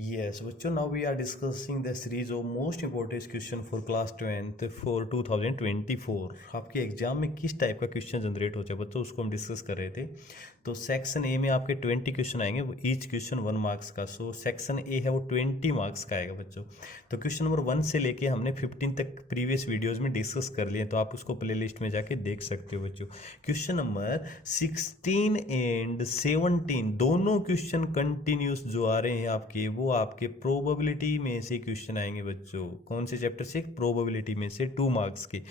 Yes, बच्चों, now we are discussing the series of most important question for class 10th for 2024। आपके exam में किस type का question generate होता है बच्चों, उसको हम डिस्कस कर रहे थे। तो सेक्शन ए में आपके 20 क्वेश्चन आएंगे, वो ईच क्वेश्चन 1 मार्क्स का। सो सेक्शन ए है वो 20 मार्क्स का आएगा बच्चों। तो क्वेश्चन नंबर 1 से लेके हमने 15 तक प्रीवियस वीडियोस में डिस्कस कर लिए, तो आप उसको प्ले लिस्ट में जाके देख सकते हो बच्चों। क्वेश्चन नंबर 16 एंड 17 दोनों क्वेश्चन कंटिन्यूस जो आ रहे हैं आपके, वो आपके प्रोबेबिलिटी में से क्वेश्चन आएंगे बच्चों। कौन से चैप्टर से? प्रोबेबिलिटी में से 2 मार्क्स के।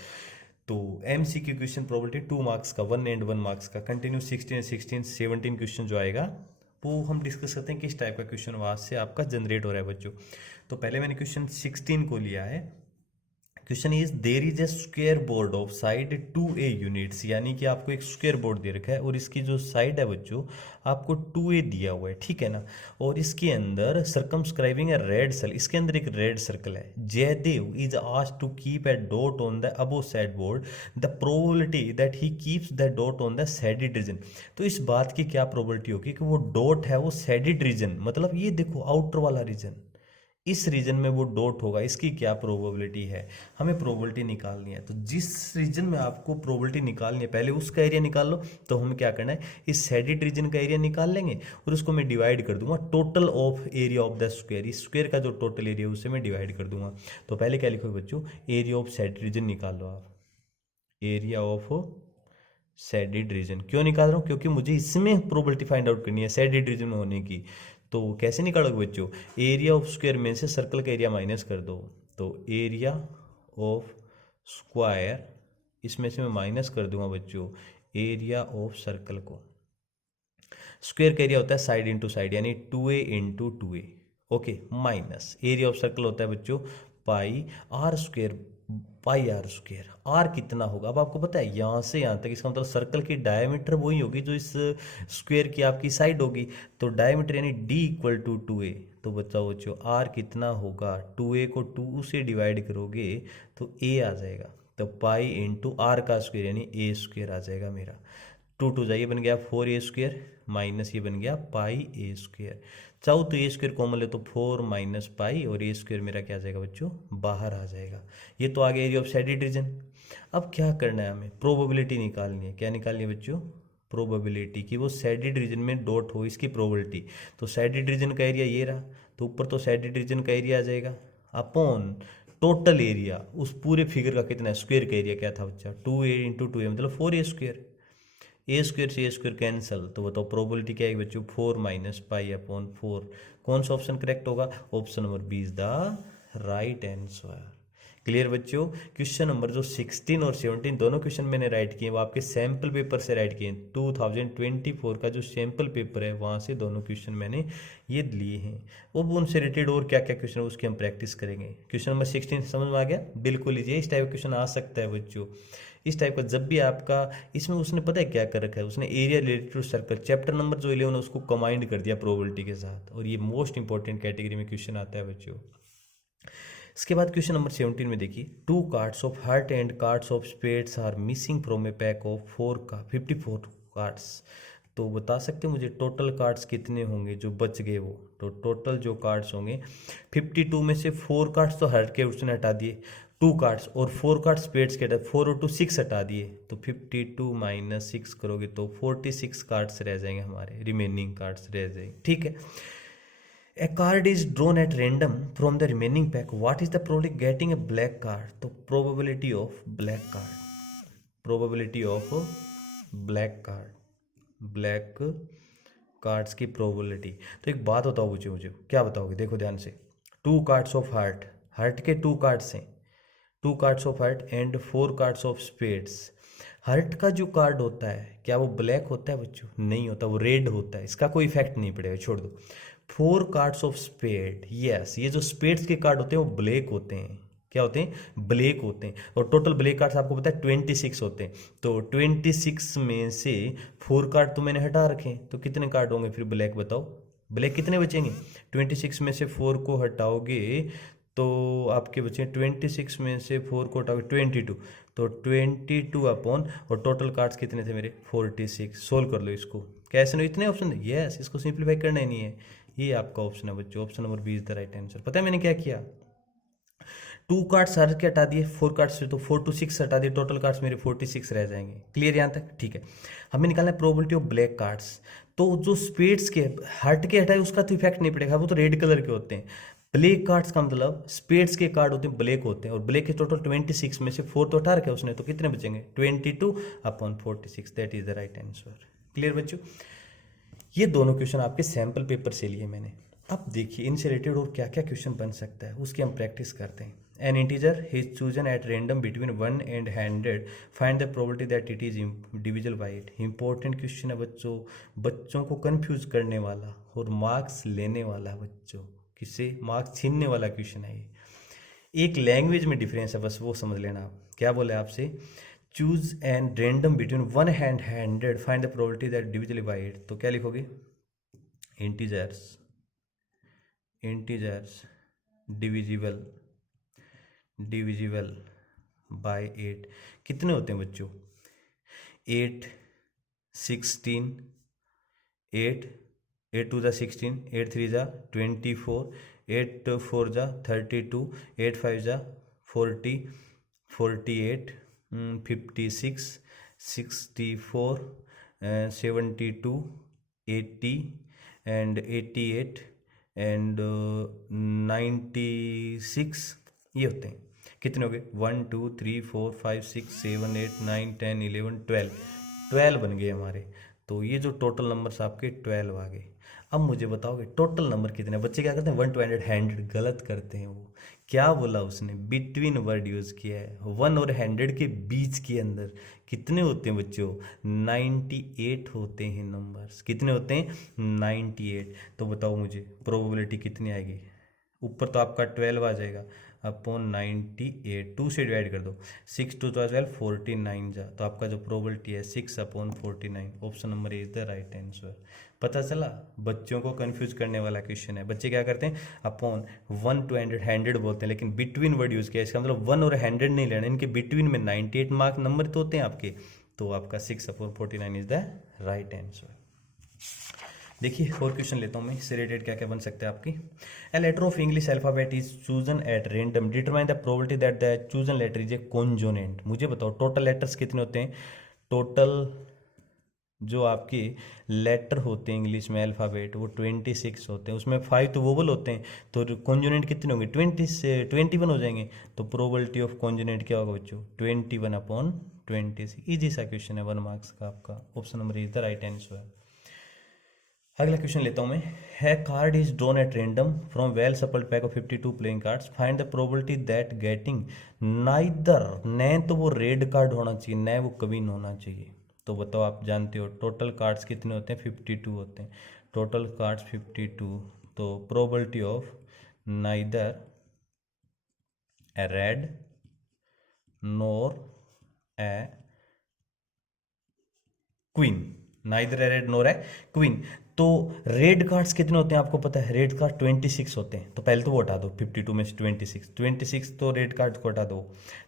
तो एमसीक्यू क्वेश्चन प्रोबेबिलिटी 2 मार्क्स का, 1 एंड 1 मार्क्स का कंटिन्यू 16 16 17 क्वेश्चन जो आएगा वो हम डिस्कस करते हैं किस टाइप का क्वेश्चन वहां से आपका जनरेट हो रहा है बच्चों। तो पहले मैंने क्वेश्चन 16 को लिया है। Question is there is a square board of side 2a units, यानी कि आपको एक स्क्वायर बोर्ड दे रखा है और इसकी जो साइड है बच्चों आपको 2a दिया हुआ है, ठीक है ना। और इसके अंदर सर्कमस्क्राइबिंग ए रेड सर्कल, इसके अंदर एक रेड सर्कल है। Jaidev is asked to keep a dot on the above side board, the probability that he keeps the dot on the shaded region. तो इस बात की क्या प्रोबेबिलिटी होगी कि वो डॉट है वो शेडेड रीजन, मतलब ये देखो आउटर वाला रीजन, इस रीजन में वो डॉट होगा, इसकी क्या प्रोबेबिलिटी है, हमें प्रोबेबिलिटी निकालनी है। तो जिस रीजन में आपको प्रोबेबिलिटी निकालनी है पहले उसका एरिया निकाल लो। तो हमें क्या करना है, इस शेडेड रीजन का एरिया निकाल लेंगे और उसको मैं डिवाइड कर दूंगा total of area of the square, इस स्क्वायर का जो टोटल एरिया है उससे मैं डिवाइड कर दूंगा। तो पहले क्या लिखोगे बच्चों, एरिया ऑफ शेडेड रीजन निकाल लो आप। एरिया ऑफ शेडेड रीजन क्यों निकाल रहा हूँ, क्योंकि मुझे इसमें प्रोबेबिलिटी फाइंड आउट करनी है शेडेड रीजन में होने की। तो कैसे निकालोगे बच्चों, एरिया ऑफ स्क्वायर में से सर्कल का एरिया माइनस कर दो। तो एरिया ऑफ स्क्वायर, इसमें से मैं माइनस कर दूंगा बच्चों एरिया ऑफ सर्कल को। स्क्वायर का एरिया होता है साइड इंटू साइड, यानी 2a into 2a, okay. Minus area of circle होता है बच्चों pi r square, pi r square. R कितना होगा, अब आपको पता है यहाँ से यहाँ तक, इसका मतलब सर्कल की डायमीटर वही होगी जो इस स्क्वायर की आपकी साइड होगी। तो डायमीटर यानी डी इक्वल टू 2a। तो बताओ बच्चों आर कितना होगा, 2a को 2 से डिवाइड करोगे तो a आ जाएगा। तो पाई इंटू आर का स्क्वायर यानी ए स्क्वायर आ जाएगा मेरा। 2 2 जाइए, बन गया 4a स्क्वायर माइनस ये बन गया पाई ए स्क्वायर। चाहो तो ए स्क्वायर कॉमन ले तो 4 माइनस पाई और ए स्क्वायर मेरा क्या आ जाएगा बच्चों, बाहर आ जाएगा। ये तो आ गया एरिया ऑफ शेडेड रीजन। अब क्या करना है, हमें प्रोबेबिलिटी निकालनी है। क्या निकालनी है बच्चों, प्रोबेबिलिटी कि वो शेडेड रीजन में डॉट हो, इसकी प्रोबेबिलिटी। तो शेडेड रीजन का एरिया ये रहा, तो ऊपर तो शेडेड रीजन का एरिया आ जाएगा अपॉन टोटल एरिया उस पूरे फिगर का कितना है, स्क्वायर का एरिया क्या था बच्चा, 2a इंटू 2a मतलब 4a स्क्वायर। ए स्क्वायर से ए स्क्वायर कैंसिल, तो बताओ प्रोबेबिलिटी क्या है बच्चों, 4 माइनस पाई अपॉन 4। कौन सा ऑप्शन करेक्ट होगा, option number B is the right answer. Clear बच्चों। क्वेश्चन नंबर जो 16 और 17 दोनों क्वेश्चन मैंने राइट किए, वो आपके सैम्पल पेपर से राइट किए। 2024 का जो सैम्पल पेपर है वहाँ से दोनों क्वेश्चन मैंने ये लिए हैं। अब उनसे रिलेटेड और क्या क्या क्वेश्चन है उसकी हम प्रैक्टिस करेंगे। क्वेश्चन नंबर 16 समझ में आ गया, बिल्कुल लीजिए। इस टाइप का क्वेश्चन आ सकता है बच्चों, इस टाइप का जब भी आपका, इसमें उसने पता है क्या कर रखा है, उसने area related to circle chapter number जो 11 है उसको कंबाइंड कर दिया प्रोबेबिलिटी के साथ, और ये मोस्ट इंपॉर्टेंट कैटेगरी में क्वेश्चन आता है बच्चों। इसके बाद क्वेश्चन नंबर 17 में देखिए, 2 cards of heart and cards of spades are missing from a pack of 54 cards. तो बता सकते हैं मुझे टोटल कार्ड्स कितने होंगे जो बच गए वो। तो टोटल जो कार्ड्स होंगे 52 में से 4 कार्ड्स तो हार्ट के उसने हटा दिए, 2 कार्ड्स और 4 कार्ड्स स्पेड्स के हटा, 4 और 2 6 हटा दिए। तो 52 माइनस 6 करोगे तो 46 कार्ड्स रह जाएंगे हमारे, रिमेनिंग कार्ड्स रह जाएंगे, ठीक है। A card is drawn at random from the remaining pack. What is the probability getting a black card? तो probability of black card, probability of black card, black cards की probability. तो एक बात बताओ मुझे क्या बताओगे, देखो ध्यान से। 2 कार्ड्स ऑफ हार्ट, हार्ट के 2 कार्ड्स हैं, 2 cards of heart and 4 cards of spades. Heart का जो कार्ड होता है क्या वो ब्लैक होता है बच्चों, नहीं होता, वो रेड होता है, इसका कोई इफेक्ट नहीं पड़ेगा, छोड़ दो। 4 कार्ड्स ऑफ स्पेड, यस, ये जो स्पेड्स के कार्ड होते हैं वो ब्लैक होते हैं, क्या होते हैं, ब्लैक होते हैं। और टोटल ब्लैक कार्ड्स आपको पता है 26 होते हैं। तो 26 में से 4 कार्ड तो मैंने हटा रखे हैं, तो कितने कार्ड होंगे फिर ब्लैक, बताओ ब्लैक कितने बचेंगे। 26 में से 4 को हटाओगे तो आपके बचे 26 में से 4 को हटाओगे 22, तो 22 अपॉन, और टोटल कार्ड्स कितने थे मेरे 46। सोल्व कर लो इसको, कैसे नो इतने ऑप्शन, यस, इसको सिंप्लीफाई करना ही नहीं है, ये आपका ऑप्शन है बच्चों, option number B is the right answer. पता है मैंने क्या किया, 2 कार्ड्स हर के हटा दिए, 4 कार्ड्स से तो 4 to 6 हटा दिए, टोटल कार्ड्स मेरे 46 रह जाएंगे। क्लियर यहाँ तक? ठीक है, हमें निकालना है प्रोबेबिलिटी ऑफ ब्लैक कार्ड्स। तो जो स्पेड्स के हट के हटाए उसका तो इफेक्ट नहीं पड़ेगा, वो तो रेड कलर के होते हैं। ब्लैक कार्ड्स का मतलब स्पेड्स के कार्ड होते हैं, ब्लैक होते हैं, और ब्लैक के टोटल 26 में से 4 तो हटा रखे उसने, तो कितने बचेंगे 22/46, that is the right answer. Clear बच्चों? ये दोनों क्वेश्चन आपके सैंपल पेपर से लिए मैंने। अब देखिए इनसे रिलेटेड और क्या क्या क्वेश्चन बन सकता है उसकी हम प्रैक्टिस करते हैं। N integer is chosen at random between 1 and 100, find the probability that it is divisible by it. Important question है बच्चों, बच्चों को कंफ्यूज करने वाला और मार्क्स लेने वाला है बच्चों, किससे मार्क्स छीनने वाला क्वेश्चन है ये। एक लैंग्वेज में डिफरेंस है, बस वो समझ लेना आप। क्या बोला है आपसे, choose an random between 1 and 100, find the probability that divisible by it. तो क्या लिखोगे, इंटीजर्स डिविजिबल बाय 8 कितने होते हैं बच्चों, 8 16, 8 2 जा 16, 8 3 जा 24, 8 4 जा 32, 8 5 जा 40, 48, 56, 64, 72, 80 and 88 and 96, ये होते हैं। कितने हो गए, 1 2 3 4 5 6 7 8 9 10 11 12 बन गए हमारे। तो ये जो टोटल नंबर्स आपके 12 आ गए। अब मुझे बताओगे टोटल नंबर कितने? बच्चे क्या करते हैं, 1 to 100 गलत करते हैं। वो क्या बोला उसने, बिटवीन वर्ड यूज किया है, 1 और 100 के बीच के अंदर कितने होते हैं बच्चों, 98 होते हैं नंबर्स। कितने होते हैं, 98। तो बताओ मुझे प्रोबेबिलिटी कितनी आएगी, ऊपर तो आपका 12 आ जाएगा अपॉन 98, 2 से डिवाइड कर दो, 6 2 12 49 जा, तो आपका जो प्रोबेबिलिटी है 6/49। Option number is the right answer. पता चला, बच्चों को कंफ्यूज करने वाला क्वेश्चन है। बच्चे क्या करते हैं, अपॉन 1 to 100 बोलते हैं, लेकिन बिटवीन वर्ड यूज किया, इसका मतलब 1 और 100 नहीं लेना, इनके बिटवीन में 98 मार्क नंबर तो होते हैं आपके, तो आपका 6/49 इज द राइट आंसर। देखिए और क्वेश्चन लेता हूँ मैं, इससे रिलेटेड क्या क्या बन सकता है आपकी। A letter of English alphabet is chosen at random, determine the probability that the chosen letter is a consonant. मुझे बताओ टोटल लेटर्स कितने होते हैं, टोटल जो आपके लेटर होते हैं इंग्लिश में अल्फ़ाबेट वो 26 होते हैं, उसमें 5 तो वोवल होते हैं, तो कॉन्जोनेंट कितने होंगे, 21 हो जाएंगे। तो प्रोबेबिलिटी ऑफ कॉन्जोनेंट क्या होगा बच्चों, 21/26। इजी सा क्वेश्चन है, 1 मार्क्स का आपका। Option number is the right answer. अगला क्वेश्चन लेता हूं मैं, है card is drawn at random from well shuffled pack of 52 playing cards, find the probability that getting neither, न तो वो रेड कार्ड होना चाहिए न वो कभी होना चाहिए। तो बताओ, आप जानते हो टोटल कार्ड्स कितने होते हैं, 52 होते हैं, टोटल कार्ड्स 52। तो probability of neither A red NOR A queen, neither A red NOR A queen. तो रेड कार्ड्स कितने होते हैं आपको पता है, रेड कार्ड 26 होते हैं। तो पहले तो वो हटा दो, 52 में से 26 तो रेड कार्ड को हटा दो,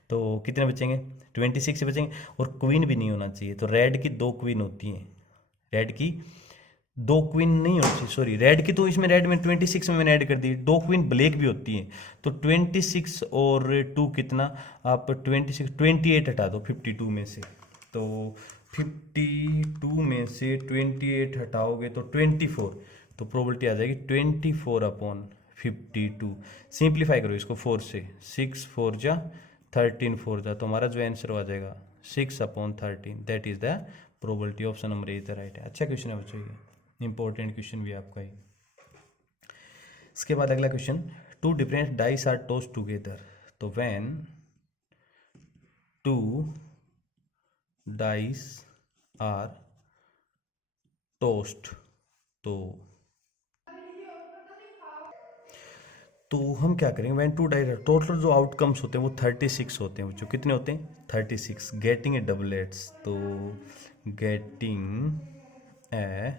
तो कितने बचेंगे, 26 से बचेंगे। और क्वीन भी नहीं होना चाहिए, तो रेड की 2 क्वीन होती हैं, रेड की 2 क्वीन नहीं होती चाहिए, सॉरी रेड की, तो इसमें रेड में 26 में मैंने ऐड कर दी, 2 क्वीन ब्लैक भी होती हैं। तो 26 और 2 कितना, आप 28 हटा दो 52 में से, तो 52 में से 28 हटाओगे तो 24, तो प्रोबेबिलिटी आ जाएगी 24/52। सिंप्लीफाई करो इसको 4 से, 6 4 जा 13 4 जा, तो हमारा जो आंसर आ जाएगा 6/13, that is the probability. Option number is the right है। अच्छा क्वेश्चन है बच्चों, ये इंपॉर्टेंट क्वेश्चन भी आपका ही। इसके बाद अगला question, 2 different dice are tossed together, तो व्हेन 2 डाइस आर टोस्ट, तो हम क्या करेंगे, व्हेन 2 डाइस, टोटल जो आउटकम्स होते हैं वो 36 होते हैं बच्चों। कितने होते हैं, 36। गेटिंग ए डबलेट्स, तो गेटिंग ए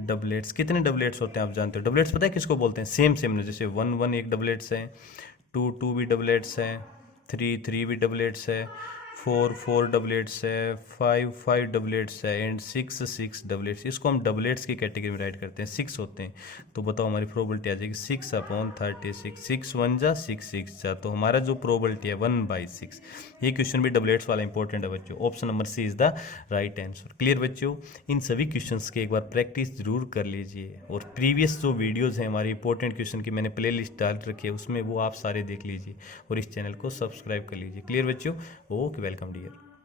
डबलेट्स, कितने डबलेट्स होते हैं आप जानते हो, डबलेट्स पता है किसको बोलते हैं, सेम जैसे 1 1 एक डबलेट्स है, 2 2 भी डबलेट्स है, 3 3 भी डबलेट्स है, 4 डबलेट्स है, 5 डबलेट्स है एंड 6 डबलेट्स। इसको हम डबलेट्स की कैटेगरी में राइट करते हैं, 6 होते हैं। तो बताओ हमारी प्रोबेबिलिटी आ जाएगी 6/36, 6 1 जा 6 6 जा। तो हमारा जो प्रोबेबिलिटी है 1/6। ये क्वेश्चन भी डबलेट्स वाला इंपॉर्टेंट है बच्चों। Option number C is the right answer. Clear बच्चों, इन सभी क्वेश्चंस की एक बार प्रैक्टिस जरूर कर लीजिए, और प्रीवियस जो वीडियोज़ हैं हमारी इंपॉर्टेंट क्वेश्चन की मैंने प्ले लिस्ट डाल रखी है, उसमें वो आप सारे देख लीजिए और इस चैनल को सब्सक्राइब कर लीजिए। क्लियर बच्चों, ओके, वेलकम डियर।